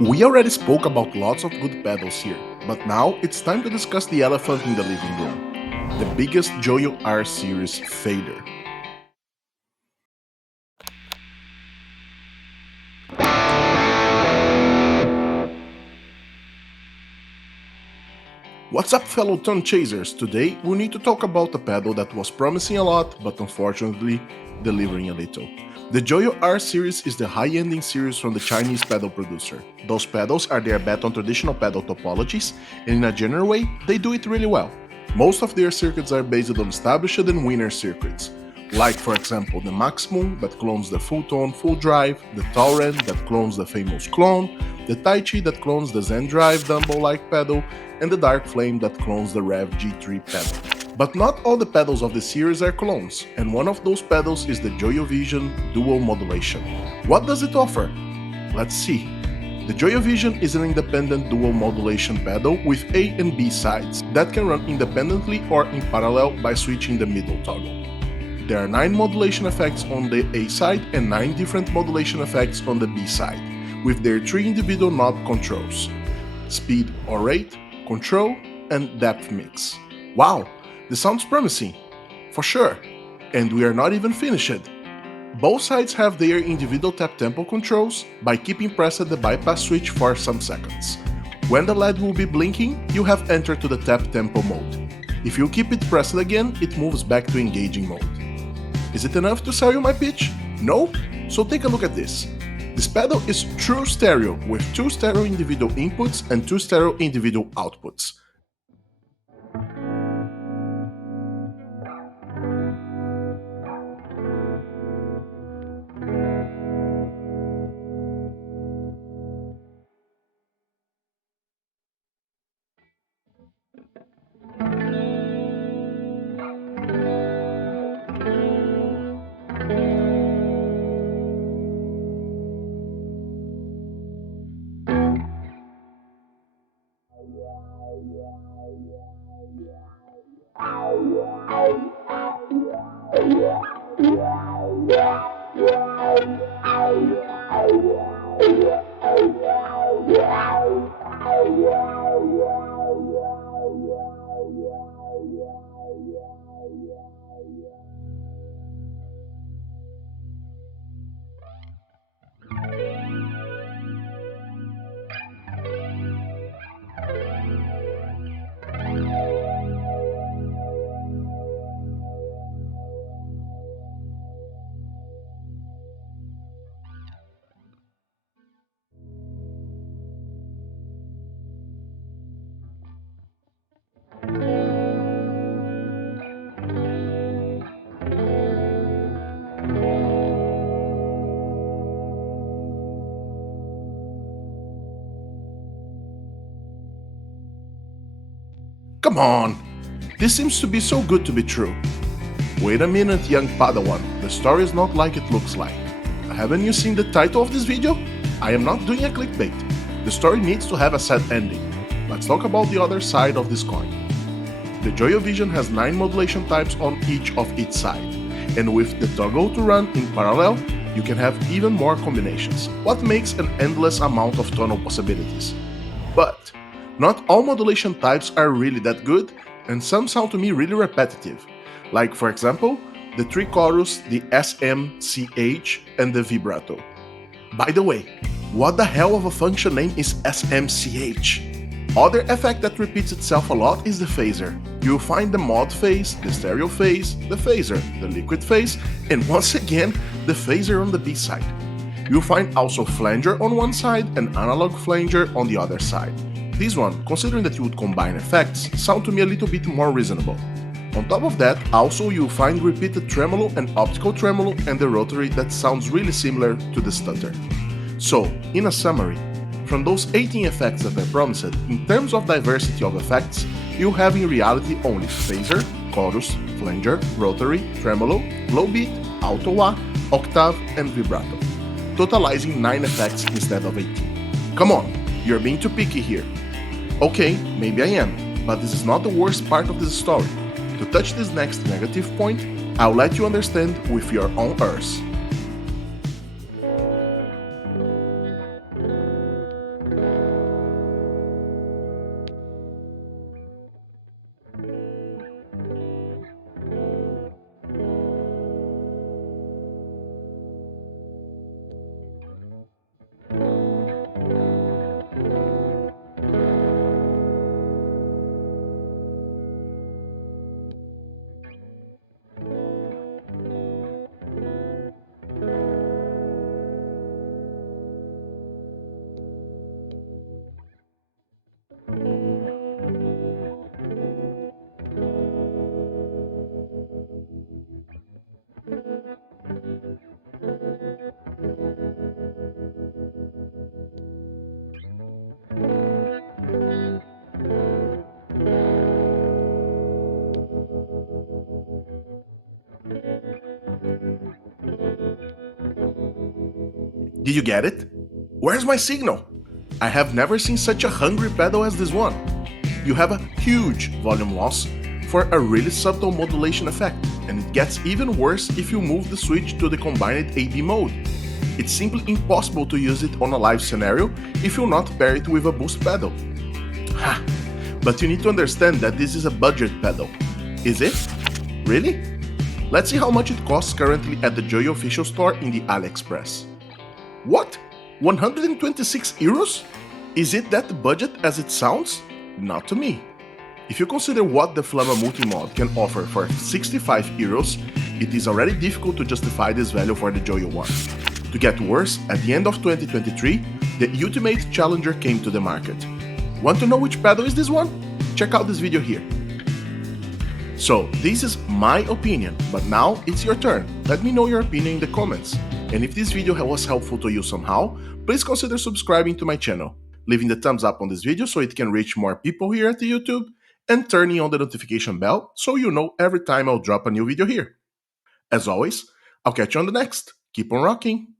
We already spoke about lots of good pedals here, but now it's time to discuss the elephant in the living room, the biggest JOYO R series fader. What's up, fellow tone chasers? Today we need to talk about a pedal that was promising a lot, but unfortunately delivering a little. The JOYO R series is the high-ending series from the Chinese pedal producer. Those pedals are their bet on traditional pedal topologies, and in a general way, they do it really well. Most of their circuits are based on established and winner circuits, like for example the Maximum that clones the full tone full drive, the Tauren that clones the famous clone, the Tai Chi that clones the Zen Drive Dumbo-like pedal, and the Dark Flame that clones the Rev G3 pedal. But not all the pedals of the series are clones, and one of those pedals is the JOYO Vision Dual-Modulation. What does it offer? Let's see. The JOYO Vision is an independent dual modulation pedal with A and B sides that can run independently or in parallel by switching the middle toggle. There are 9 modulation effects on the A side and 9 different modulation effects on the B side, with their 3 individual knob controls: speed or rate, control, and depth mix. Wow, this sounds promising, for sure. And we are not even finished. Both sides have their individual tap tempo controls by keeping pressed the bypass switch for some seconds. When the LED will be blinking, you have entered to the tap tempo mode. If you keep it pressed again, it moves back to engaging mode. Is it enough to sell you my pitch? No? So take a look at this. This pedal is true stereo with 2 stereo individual inputs and 2 stereo individual outputs. Come on! This seems to be so good to be true. Wait a minute, young Padawan, the story is not like it looks like. Haven't you seen the title of this video? I am not doing a clickbait. The story needs to have a sad ending. Let's talk about the other side of this coin. The JOYO Vision has 9 modulation types on each of its side, and with the toggle to run in parallel, you can have even more combinations, what makes an endless amount of tonal possibilities. But not all modulation types are really that good, and some sound to me really repetitive, like for example, the 3 chorus, the SMCH, and the vibrato. By the way, what the hell of a function name is SMCH? Other effect that repeats itself a lot is the phaser. You'll find the mod phase, the stereo phase, the phaser, the liquid phase, and once again, the phaser on the B side. You'll find also flanger on one side and analog flanger on the other side. This one, considering that you would combine effects, sound to me a little bit more reasonable. On top of that, also you'll find repeated tremolo and optical tremolo and the rotary that sounds really similar to the stutter. So, in a summary, from those 18 effects that I promised, in terms of diversity of effects, you have in reality only phaser, chorus, flanger, rotary, tremolo, low beat, alto wah, octave, and vibrato, totalizing 9 effects instead of 18. Come on, you're being too picky here. Okay, maybe I am, but this is not the worst part of this story. To touch this next negative point, I'll let you understand with your own ears. Did you get it? Where's my signal? I have never seen such a hungry pedal as this one. You have a huge volume loss for a really subtle modulation effect, and it gets even worse if you move the switch to the combined AB mode. It's simply impossible to use it on a live scenario if you not pair it with a boost pedal. Ha! But you need to understand that this is a budget pedal. Is it? Really? Let's see how much it costs currently at the JOYO official store in the AliExpress. What? 126 euros? Is it that budget as it sounds? Not to me. If you consider what the Flamma Multimod can offer for 65 euros, it is already difficult to justify this value for the JOYO one. To get worse, at the end of 2023, the Ultimate Challenger came to the market. Want to know which pedal is this one? Check out this video here. So, this is my opinion, but now it's your turn. Let me know your opinion in the comments. And if this video was helpful to you somehow, please consider subscribing to my channel, leaving the thumbs up on this video so it can reach more people here at the YouTube, and turning on the notification bell so you know every time I'll drop a new video here. As always, I'll catch you on the next. Keep on rocking!